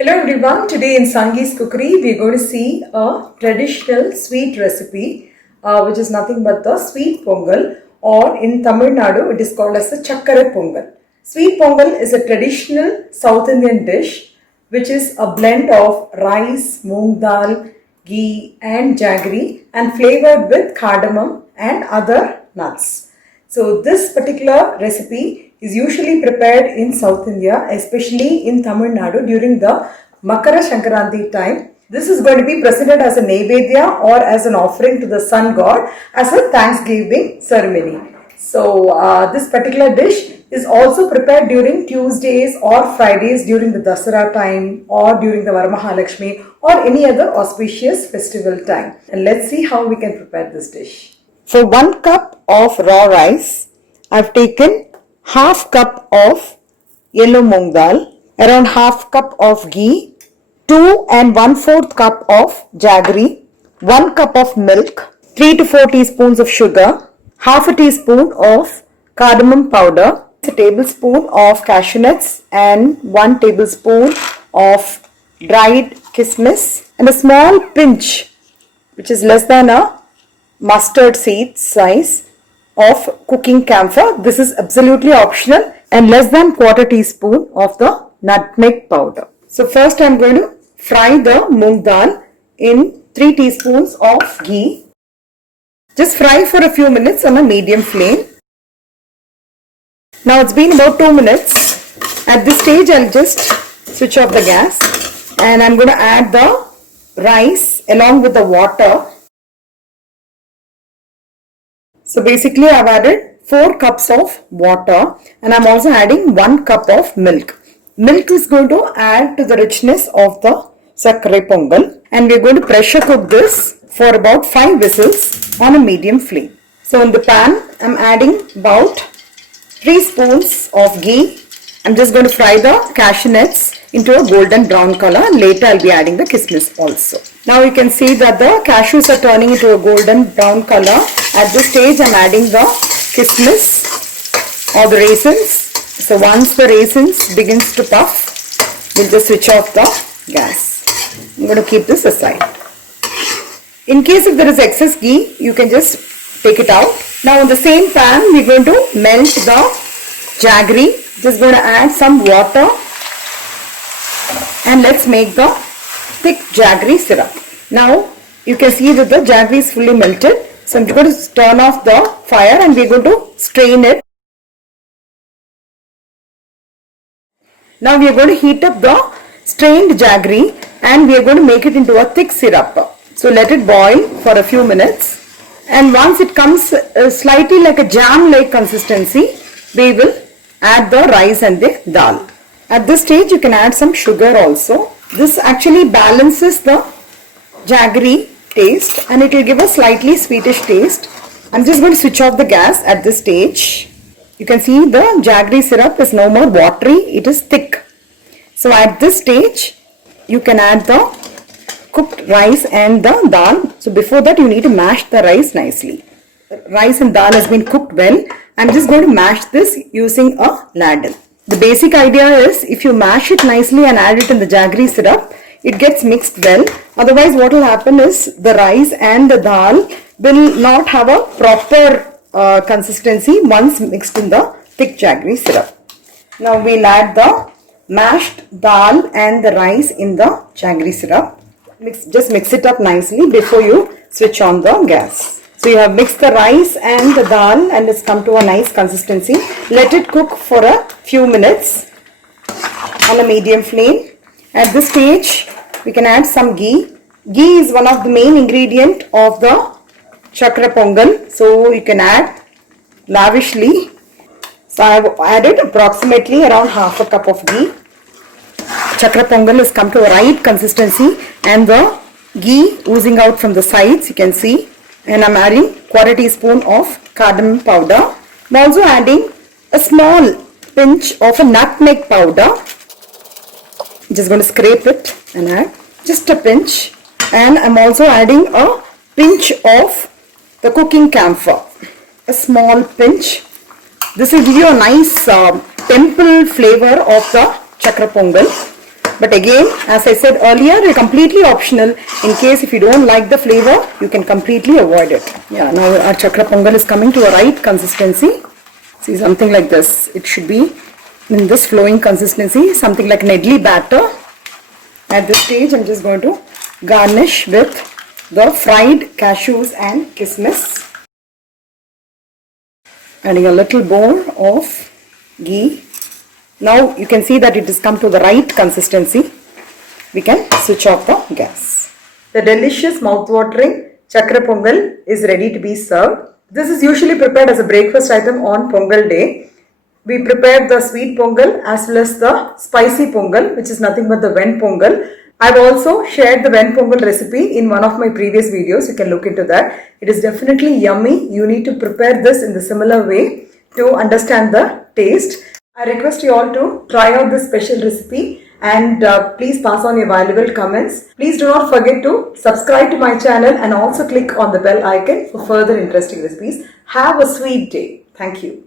Hello everyone, today in Sangee's Cookery we are going to see a traditional sweet recipe which is nothing but the sweet pongal, or in Tamil Nadu it is called as the chakkara pongal. Sweet pongal is a traditional South Indian dish which is a blend of rice, moong dal, ghee and jaggery and flavored with cardamom and other nuts. So this particular recipe is usually prepared in South India, especially in Tamil Nadu during the Makara Sankranti time. This is going to be presented as a Naivedya or as an offering to the sun god as a Thanksgiving ceremony. So this particular dish is also prepared during Tuesdays or Fridays during the Dasara time or during the Varamahalakshmi or any other auspicious festival time. And let's see how we can prepare this dish. For 1 cup of raw rice, I've taken half cup of yellow moong dal, around half cup of ghee, 2 and 1/4 cup of jaggery, 1 cup of milk, 3 to 4 teaspoons of sugar, half a teaspoon of cardamom powder, a tablespoon of cashew nuts and 1 tablespoon of dried kismis and a small pinch, which is less than a mustard seed size, of cooking camphor. This is absolutely optional, and less than 1/4 teaspoon of the nutmeg powder. So first I am going to fry the moong dal in 3 teaspoons of ghee. Just fry for a few minutes on a medium flame. Now it's been about 2 minutes. At this stage I'll just switch off the gas and I'm going to add the rice along with the water. So basically I've added 4 cups of water and I'm also adding 1 cup of milk. Milk is going to add to the richness of the chakkara pongal, and we're going to pressure cook this for about 5 whistles on a medium flame. So in the pan I'm adding about 3 spoons of ghee. I'm just going to fry the cashew nuts into a golden brown color, and later I'll be adding the kismis also. Now you can see that the cashews are turning into a golden brown color. At this stage I'm adding the kismis or the raisins. So once the raisins begins to puff, we'll just switch off the gas. I'm going to keep this aside. In case if there is excess ghee, you can just take it out. Now in the same pan we're going to melt the jaggery. Just going to add some water and let's make the thick jaggery syrup. Now you can see that the jaggery is fully melted. So I'm going to turn off the fire and we're going to strain it. Now we are going to heat up the strained jaggery and we are going to make it into a thick syrup. So let it boil for a few minutes, and once it comes slightly like a jam-like consistency, we will add the rice and the dal. At this stage you can add some sugar also. This actually balances the jaggery taste and it will give a slightly sweetish taste. I'm just going to switch off the gas at this stage. You can see the jaggery syrup is no more watery, it is thick. So at this stage you can add the cooked rice and the dal. So before that you need to mash the rice nicely. Rice and dal has been cooked well. I'm just going to mash this using a ladle. The basic idea is if you mash it nicely and add it in the jaggery syrup, it gets mixed well. Otherwise what will happen is the rice and the dal will not have a proper consistency once mixed in the thick jaggery syrup. Now we'll add the mashed dal and the rice in the jaggery syrup. Just mix it up nicely before you switch on the gas. So you have mixed the rice and the dal and it's come to a nice consistency. Let it cook for a few minutes on a medium flame. At this stage we can add some ghee. Ghee is one of the main ingredient of the chakkara pongal, so you can add lavishly. So I have added approximately around half a cup of ghee. Chakkara pongal has come to a right consistency and the ghee oozing out from the sides, you can see. And I'm adding 1/4 teaspoon of cardamom powder. I'm also adding a small pinch of a nutmeg powder. I'm just going to scrape it and add just a pinch. And I'm also adding a pinch of the cooking camphor. A small pinch. This will give you a nice temple flavor of the chakkara pongal. But again, as I said earlier, it's completely optional. In case if you don't like the flavor, you can completely avoid it. Yeah, now our chakra pongal is coming to a right consistency. See, something like this. It should be in this flowing consistency, something like an idli batter. At this stage, I'm just going to garnish with the fried cashews and kismis. Adding a little more of ghee. Now you can see that it has come to the right consistency. We can switch off the gas. The delicious mouth-watering chakra pongal is ready to be served. This is usually prepared as a breakfast item on Pongal day. We prepared the sweet pongal as well as the spicy pongal, which is nothing but the ven pongal. I've also shared the ven pongal recipe in one of my previous videos. You can look into that. It is definitely yummy. You need to prepare this in the similar way to understand the taste. I request you all to try out this special recipe and please pass on your valuable comments. Please do not forget to subscribe to my channel and also click on the bell icon for further interesting recipes. Have a sweet day. Thank you.